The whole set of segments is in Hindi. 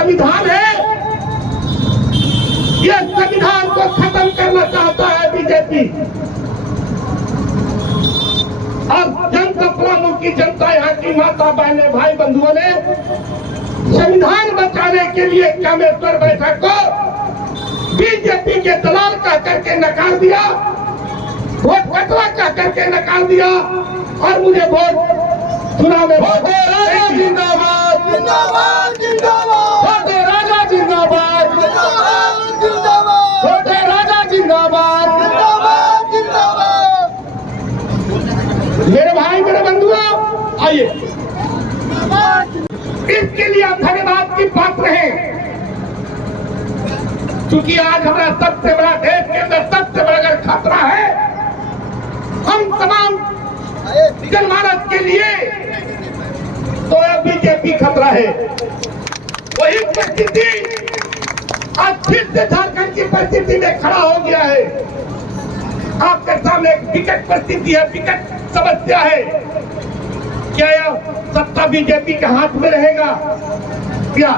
संविधान है, ये संविधान को खत्म करना चाहता है बीजेपी। और जनता की जनता, यहाँ की माता बहने भाई बंधुओं ने संविधान बचाने के लिए कामेश्वर बैठक को बीजेपी के दलाल का करके नकार दिया, वोट कटवा का करके नकार दिया। और मुझे वोट चुनाव में राजा जिंदाबाद जिंदाबाद जिंदाबाद, राजा जिंदाबाद जिंदाबाद, राजा जिंदाबाद जिंदाबाद जिंदाबाद। मेरे भाई मेरे बंधुओं, आइए इसके लिए आप धन्यवाद की पात्र हैं, क्योंकि आज हमारा सबसे बड़ा देश के अंदर सबसे बड़ा अगर खतरा है, हम तमाम जनमानस के लिए, तो अब बीजेपी खतरा है। वही परिस्थिति आज फिर से झारखंड की परिस्थिति में खड़ा हो गया है। आपके सामने एक विकट परिस्थिति है, विकट समस्या है। क्या यह सत्ता बीजेपी के हाथ में रहेगा, क्या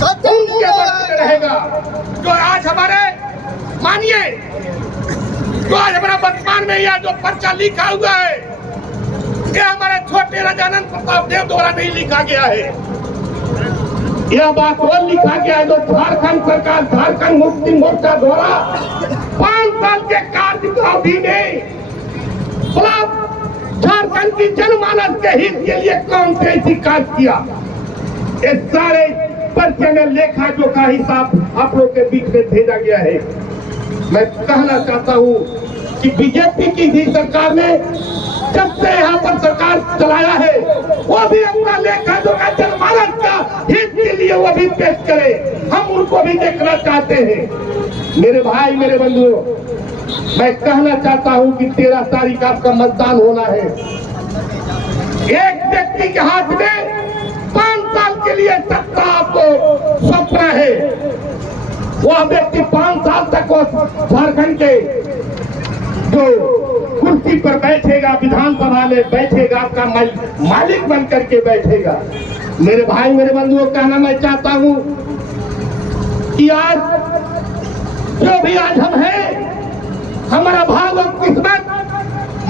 उनके वक्त में रहेगा? जो आज हमारे मानिए, जो आज हमारा वर्तमान में यह जो पर्चा लिखा हुआ है, यह हमारे छोटे राजानंद प्रताप देव द्वारा नहीं लिखा गया है। यह बात और लिखा गया है जो झारखंड सरकार, झारखंड मुक्ति मोर्चा द्वारा 5 साल के कार्यकाल में झारखंड की जनमानस के हित के लिए कौन से ऐसी कार्य किया, ये सारे पर्चे में लेखा जोखा हिसाब आप लोग के बीच में भेजा गया है। मैं कहना चाहता हूँ कि बीजेपी की भी सरकार ने जब से यहाँ पर सरकार चलाया है, वो भी अपना लेखा जोखा जनमानस का हित के लिए वो भी पेश करे, हम उनको भी देखना चाहते हैं। मेरे भाई मेरे बंधुओं, मैं कहना चाहता हूं कि 13 तारीख आपका मतदान होना है। एक व्यक्ति के हाथ में 5 साल के लिए सत्ता आपको सौंपना है। वह व्यक्ति 5 साल तक वो झारखंड के जो कुर्सी पर बैठेगा, विधानसभा में बैठेगा, आपका मालिक बन करके बैठेगा। मेरे भाई मेरे बंधुओं, कहना मैं चाहता हूं कि आज जो भी आज हम हैं, हमारा भाग और किस्मत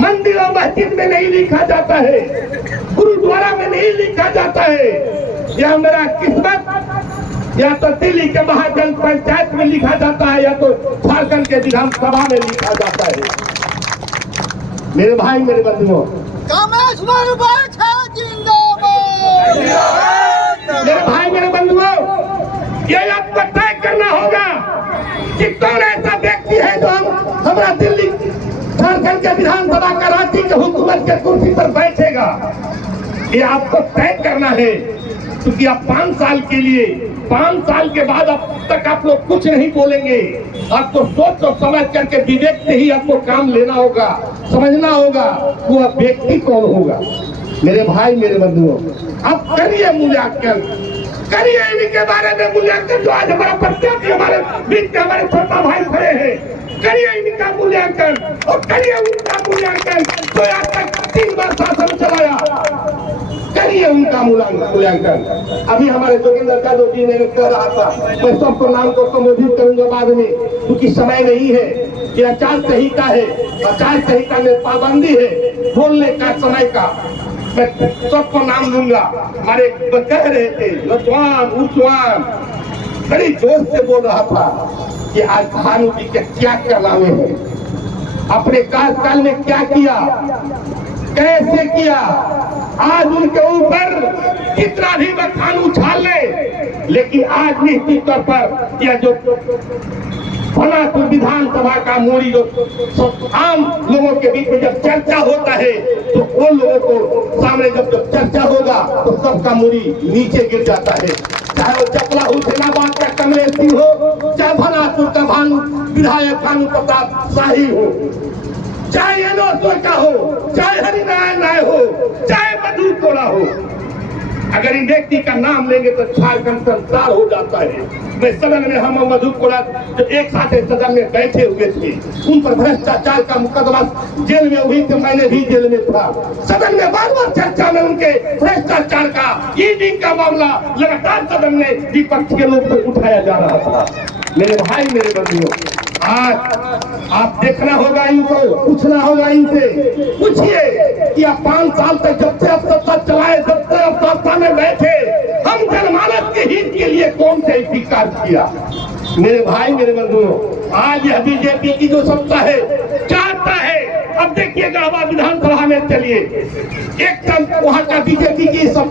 मंदिर और मस्जिद में नहीं लिखा जाता है, गुरुद्वारा में नहीं लिखा जाता है। यह मेरा किस्मत या तो दिल्ली के महाजन पंचायत में लिखा जाता है, या तो झारखंड के विधानसभा में लिखा जाता है। मेरे भाई मेरे बंधुओं, मेरे भाई मेरे बंधुओं, ये आपको तय करना होगा कि कौन ऐसा व्यक्ति है जो हमारा दिल्ली झारखंड के विधानसभा का रांची के हुकूमत के कुर्सी पर बैठेगा। ये आपको तय करना है, क्योंकि आप 5 साल के लिए, 5 साल के बाद अब तक आप लोग कुछ नहीं बोलेंगे। आपको सोच और समझ करके विवेक से ही आपको काम लेना होगा, समझना होगा वो व्यक्ति कौन होगा। मेरे भाई मेरे बंधुओं, आप करिए मूल्यांकन, करिए इनके बारे में मूल्यांकन। जो आज हमारा प्रत्याशी हमारे बीच में हमारे छोटा भाई खड़े हैं, करिए इनका मूल्यांकन और करिए उनका मूल्यांकन। जो आज तक 3 बार शासन चलाया, करिए उनका मूल्यांकन। अभी हमारे जोगिंदर यादव जी ने कह रहा था, मैं सबको नाम को संबोधित करूंगा बाद में, क्योंकि समय नहीं है। कि आचार संहिता है, आचार संहिता में पाबंदी है बोलने का, समय का। मैं सबको नाम लूंगा। हमारे कह रहे थे नौजवान उजवान बड़ी जोश से बोल रहा था कि आज भानु जी के क्या करनामे हैं, अपने कार्यकाल में क्या किया, कैसे किया। आज उनके ऊपर कितना भी बखान उछाल ले, लेकिन आज निश्चित तौर पर यह जो भनापुर विधानसभा का मोड़ी जो आम लोगों के बीच में जब चर्चा होता है, तो उन लोगों को सामने जब चर्चा होगा तो सबका मूड़ी नीचे गिर जाता है। चाहे वो चपला हुसैनाबाद का कमलेश सिंह हो, चाहे भनापुर का विधायक भानु प्रताप शाही हो, चाहे एनोसर का हो, चाहे हरिनारायण राय हो, चाहे मधु कोड़ा हो, अगर इन व्यक्ति का नाम लेंगे तो झारखंड संसार हो जाता है। मैं सदन में हम मधुपुरा जो एक साथ सदन में बैठे हुए थे, उन पर भ्रष्टाचार का मुकदमा जेल में हुई थी, मैंने भी जेल में था। सदन में बार बार चर्चा में उनके भ्रष्टाचार का, ईडी का मामला लगातार सदन में विपक्ष के लोग पर उठाया जा रहा था। मेरे भाई मेरे बंधुओं, आज आप देखना होगा इनको, पूछना होगा इनसे, पूछिए कि आप 5 साल तक जब से आप सत्ता चलाए, जब से आप सत्ता में बैठे, हम जनमानस के हित के लिए कौन से स्वीकार किया। मेरे भाई मेरे बंधुओं, आज यह बीजेपी की जो सत्ता है चाहता है। अब देखिएगा, अब विधानसभा में चलिए, एकदम वहां का बीजेपी की सब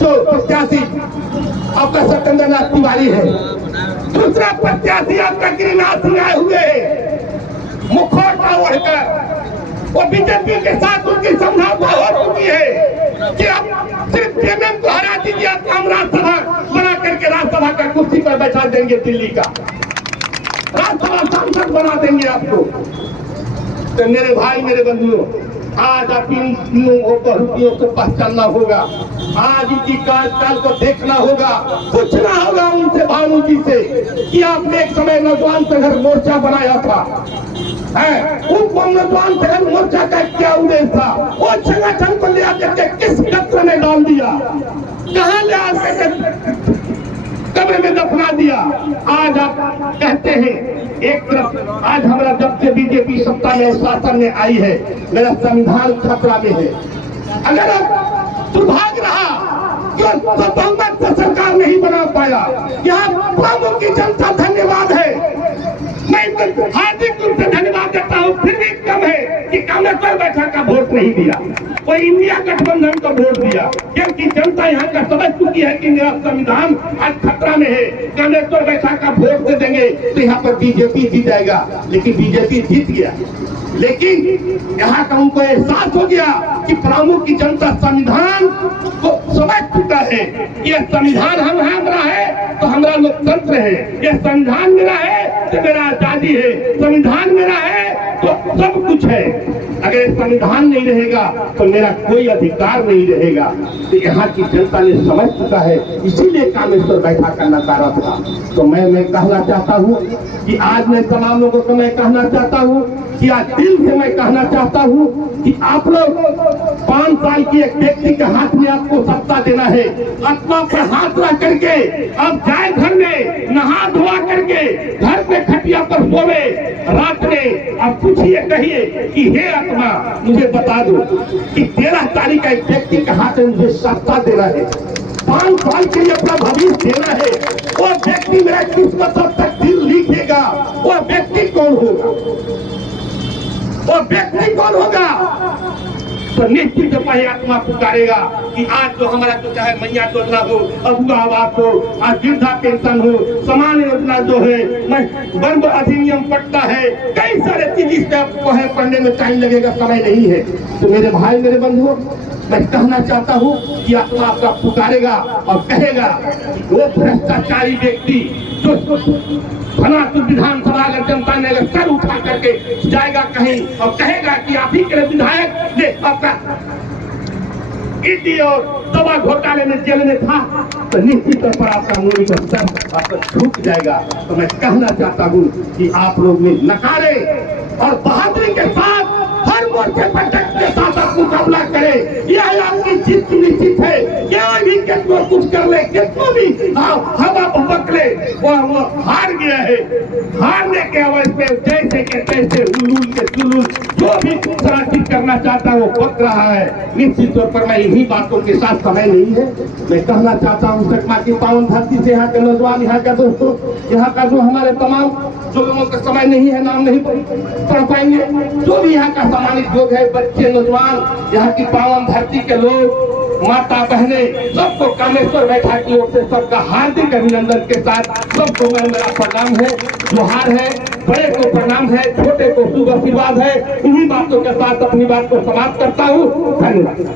जो प्रत्याशी आपका सत्येंद्र नाथ तिवारी है, दूसरा प्रत्याशी आपका गिरिनाथ सिंह आए हुए है मुखौटा ओढ़कर। वो बीजेपी के साथ उनकी समझौता हो चुकी है कि आप सिर्फ जेएमएम को हरा दीजिए, आपको हम राज्यसभा बना करके राज्यसभा का कुर्सी पर बैठा देंगे, दिल्ली का राज्यसभा सांसद बना देंगे आपको। तो मेरे भाई मेरे बंधुओं, आज आप इन बहुमतियों को पहचानना होगा, आज इनकी कार्यकाल को देखना होगा, पूछना होगा उनसे, भानु जी से, कि आपने एक समय नौजवान संघर्ष मोर्चा बनाया था, उन नौजवान संघर्ष मोर्चा का क्या उद्देश्य था, वो संगठन को ले आकर किस कब्र में डाल दिया, कहाँ ले आकर कब्र में दफना दिया। आज आप कहते हैं एक तरफ, आज हमारा जब से बीजेपी सत्ता में शासन में आई है, मेरा संविधान खतरा में है। अगर अब दुर्भाग्य रहा कि बहुमत से सरकार नहीं बना पाया, यहाँ प्रमुख की जनता धन्यवाद है, मैं हार्दिक रूप से धन्यवाद देता हूँ, फिर भी कम है कि कामेश्वर बैठा का वोट नहीं दिया, वो इंडिया गठबंधन को वोट दिया, क्योंकि जनता यहाँ का समझ चुकी है कि मेरा संविधान आज खतरा में है। कामेश्वर बैठा का वोट दे देंगे तो यहाँ पर बीजेपी जीत जाएगा, लेकिन बीजेपी जीत गया। लेकिन यहाँ का उनको एहसास हो गया कि प्रमुख की जनता संविधान को समझ चुका है, यह संविधान हमारा है तो हमारा लोकतंत्र है, यह संविधान मेरा है तो मेरा आजादी है, संविधान मेरा है तो सब कुछ है। अगर संविधान नहीं रहेगा तो मेरा कोई अधिकार नहीं रहेगा। तो यहाँ की जनता ने समझ चुका है, इसीलिए कामेश्वर बैठा का नकारा था। तो मैं कहना चाहता हूँ कि आज मैं तमाम लोगों को मैं कहना चाहता हूँ कि आज दिल से मैं कहना चाहता हूँ कि आप लोग 5 साल की एक व्यक्ति के हाथ में आपको सत्ता देना है, आत्मा पर हाथ रख करके अब जाए घर में, नहा धोआ करके घर पे खटिया पर सोवे रात में, अब पूछिए कहिए कि हे आत्मा मुझे बता दो कि 13 तारीख का एक व्यक्ति के हाथ में मुझे सत्ता देना है, 5 साल के लिए अपना भविष्य देना है, वो व्यक्ति मेरा किस्मत अब तक दिल लिखेगा, वो व्यक्ति कौन होगा, वो व्यक्ति कौन होगा। तो निश्चित पहले आत्मा पुकारेगा कि आज जो हमारा जो चाहे मैया योजना हो, अबुआ आवास हो, आज वृद्धा पेंशन हो, समान योजना जो है, वन अधिनियम पट्टा है, कई सारे चीज इस आपको है, पढ़ने में टाइम लगेगा, समय नहीं है। तो मेरे भाई मेरे बंधुओं, मैं कहना चाहता हूँ कि आत्मा आपका पुकारेगा और कहेगा कि वो भ्रष्टाचारी व्यक्ति जो विधानसभा अगर जनता ने अगर सर उठा करके जाएगा कहीं और कहेगा कि आप ही के विधायक ने आपका ईडी और दवा घोटाले में जेल में था, तो निश्चित तौर पर आपका मुंह का सर आपका झुक जाएगा। तो मैं कहना चाहता हूँ कि आप लोग में नकारे और बहादुरी के साथ हर मोर्चे पर के साथ आप मुकाबला करें, यह आपकी जीत सुनिश्चित है। क्या भी कितना कुछ कर ले, कितना भी हवा बकले, वो हार गया है। हारने के अवसर पे जैसे के तैसे उलूल के सुलूल जो भी सराचित करना चाहता है वो बक रहा है। निश्चित तौर पर मैं इन्हीं बातों के साथ समय नहीं है, मैं कहना चाहता हूँ सतमा की पावन धरती से यहाँ के नौजवान, यहाँ का दोस्तों, यहाँ का जो हमारे तमाम जो लोगों का समय नहीं है, नाम नहीं पढ़ पाएंगे, जो भी यहाँ का सम्मानित लोग है, बच्चे नौजवान, यहाँ की पावन धरती के लोग, माता बहने, सबको कामेश्वर बैठा की ओर से सबका हार्दिक अभिनंदन के साथ सबको मेरा प्रणाम है, जोहार है, बड़े को प्रणाम है, छोटे को शुभ आशीर्वाद है। इन्हीं बातों के साथ अपनी बात को समाप्त करता हूँ। धन्यवाद।